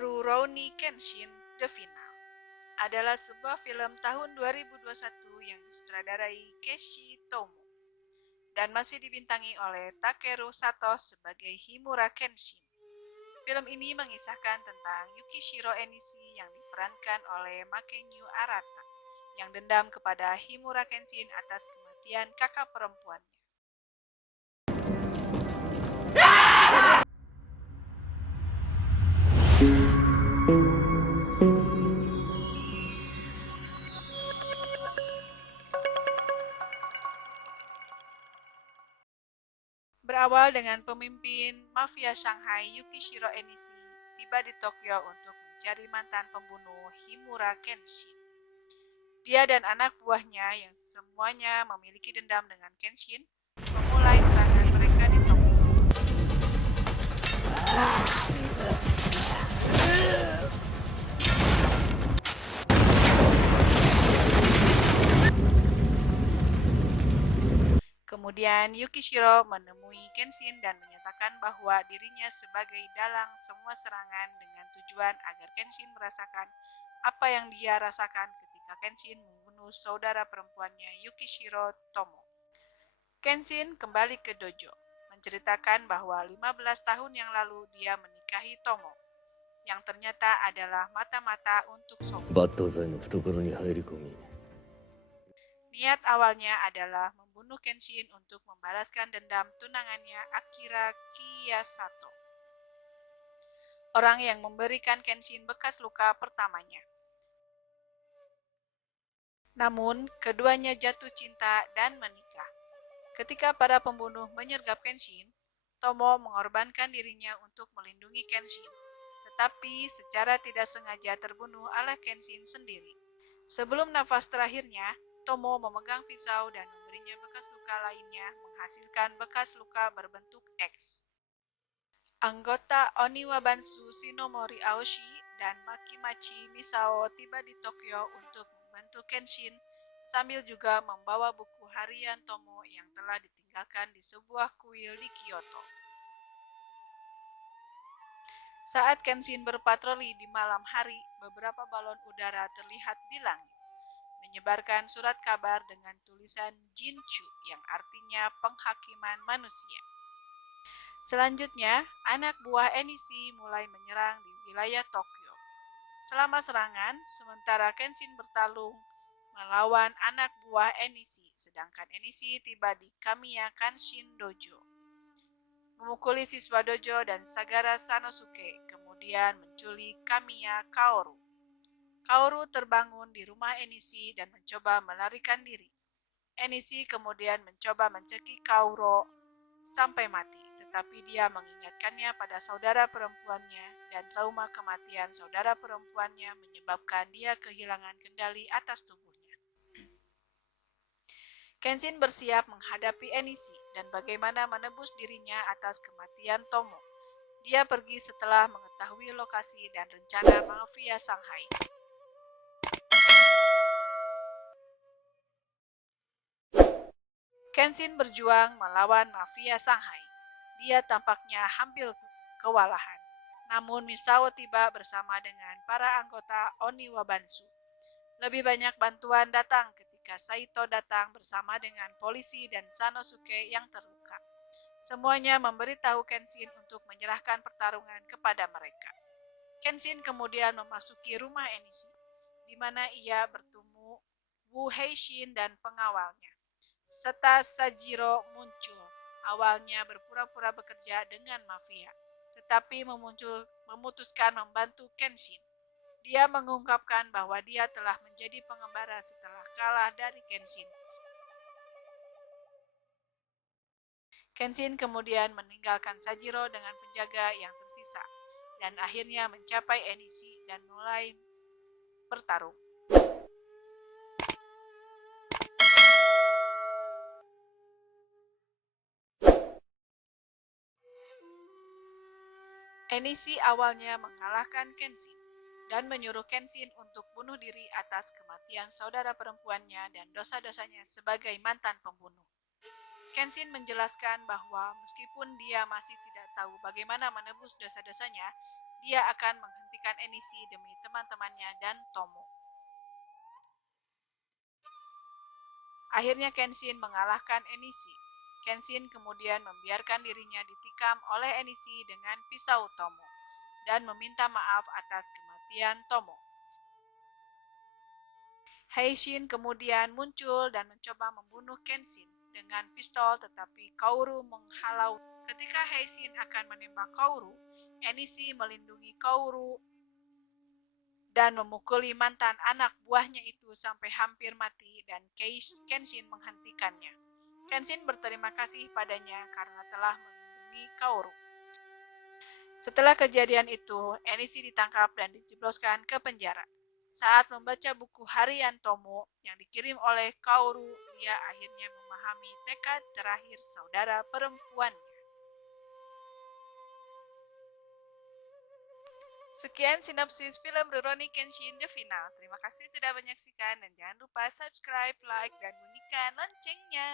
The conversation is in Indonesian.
Rurouni Kenshin The Final adalah sebuah film tahun 2021 yang disutradarai Keiichi Tomo dan masih dibintangi oleh Takeru Sato sebagai Himura Kenshin. Film ini mengisahkan tentang Yukishiro Enishi yang diperankan oleh Makenyu Arata yang dendam kepada Himura Kenshin atas kematian kakak perempuannya. Berawal dengan pemimpin mafia Shanghai Yukishiro Enishi tiba di Tokyo untuk mencari mantan pembunuh Himura Kenshin. Dia dan anak buahnya yang semuanya memiliki dendam dengan Kenshin memulai serangan mereka di Tokyo. Kemudian Yukishiro menemui Kenshin dan menyatakan bahwa dirinya sebagai dalang semua serangan dengan tujuan agar Kenshin merasakan apa yang dia rasakan ketika Kenshin membunuh saudara perempuannya Yukishiro Tomo. Kenshin kembali ke dojo, menceritakan bahwa 15 tahun yang lalu dia menikahi Tomo, yang ternyata adalah mata-mata untuk Sogo. Niat awalnya adalah membunuh Kenshin untuk membalaskan dendam tunangannya Akira Kiyasato, orang yang memberikan Kenshin bekas luka pertamanya. Namun, keduanya jatuh cinta dan menikah. Ketika para pembunuh menyergap Kenshin, Tomo mengorbankan dirinya untuk melindungi Kenshin, tetapi secara tidak sengaja terbunuh oleh Kenshin sendiri. Sebelum nafas terakhirnya, Tomo memegang pisau dan memberinya bekas luka lainnya, menghasilkan bekas luka berbentuk X. Anggota Oniwabansu Shinomori Aoshi dan Makimachi Misao tiba di Tokyo untuk membantu Kenshin, sambil juga membawa buku harian Tomo yang telah ditinggalkan di sebuah kuil di Kyoto. Saat Kenshin berpatroli di malam hari, beberapa balon udara terlihat di langit, menyebarkan surat kabar dengan tulisan Jinchu yang artinya penghakiman manusia. Selanjutnya, anak buah Enishi mulai menyerang di wilayah Tokyo. Selama serangan, sementara Kenshin bertarung melawan anak buah Enishi, sedangkan Enishi tiba di Kamiya Kanshin Dojo, memukuli siswa dojo dan Sagara Sanosuke, kemudian menculik Kamiya Kaoru. Kaoru terbangun di rumah Enishi dan mencoba melarikan diri. Enishi kemudian mencoba mencekik Kaoru sampai mati, tetapi dia mengingatkannya pada saudara perempuannya, dan trauma kematian saudara perempuannya menyebabkan dia kehilangan kendali atas tubuhnya. Kenshin bersiap menghadapi Enishi dan bagaimana menebus dirinya atas kematian Tomo. Dia pergi setelah mengetahui lokasi dan rencana mafia Shanghai. Kenshin berjuang melawan mafia Shanghai. Dia tampaknya hampir kewalahan. Namun Misao tiba bersama dengan para anggota Oniwabansu. Lebih banyak bantuan datang ketika Saito datang bersama dengan polisi dan Sanosuke yang terluka. Semuanya memberitahu Kenshin untuk menyerahkan pertarungan kepada mereka. Kenshin kemudian memasuki rumah Enishi, di mana ia bertemu Wu Heishin dan pengawalnya. Serta Sajiro muncul, awalnya berpura-pura bekerja dengan mafia, tetapi memutuskan membantu Kenshin. Dia mengungkapkan bahwa dia telah menjadi pengembara setelah kalah dari Kenshin. Kenshin kemudian meninggalkan Sajiro dengan penjaga yang tersisa, dan akhirnya mencapai Enishi dan mulai bertarung. Enishi awalnya mengalahkan Kenshin dan menyuruh Kenshin untuk bunuh diri atas kematian saudara perempuannya dan dosa-dosanya sebagai mantan pembunuh. Kenshin menjelaskan bahwa meskipun dia masih tidak tahu bagaimana menebus dosa-dosanya, dia akan menghentikan Enishi demi teman-temannya dan Tomo. Akhirnya Kenshin mengalahkan Enishi. Kenshin kemudian membiarkan dirinya ditikam oleh Enishi dengan pisau Tomo dan meminta maaf atas kematian Tomo. Heishin kemudian muncul dan mencoba membunuh Kenshin dengan pistol, tetapi Kaoru menghalau. Ketika Heishin akan menembak Kaoru, Enishi melindungi Kaoru dan memukuli mantan anak buahnya itu sampai hampir mati, dan Kenshin menghentikannya. Kenshin berterima kasih padanya karena telah melindungi Kaoru. Setelah kejadian itu, Enishi ditangkap dan dijebloskan ke penjara. Saat membaca buku harian Tomo yang dikirim oleh Kaoru, dia akhirnya memahami tekad terakhir saudara perempuannya. Sekian sinopsis film Rurouni Kenshin The Final. Terima kasih sudah menyaksikan dan jangan lupa subscribe, like, dan bunyikan loncengnya.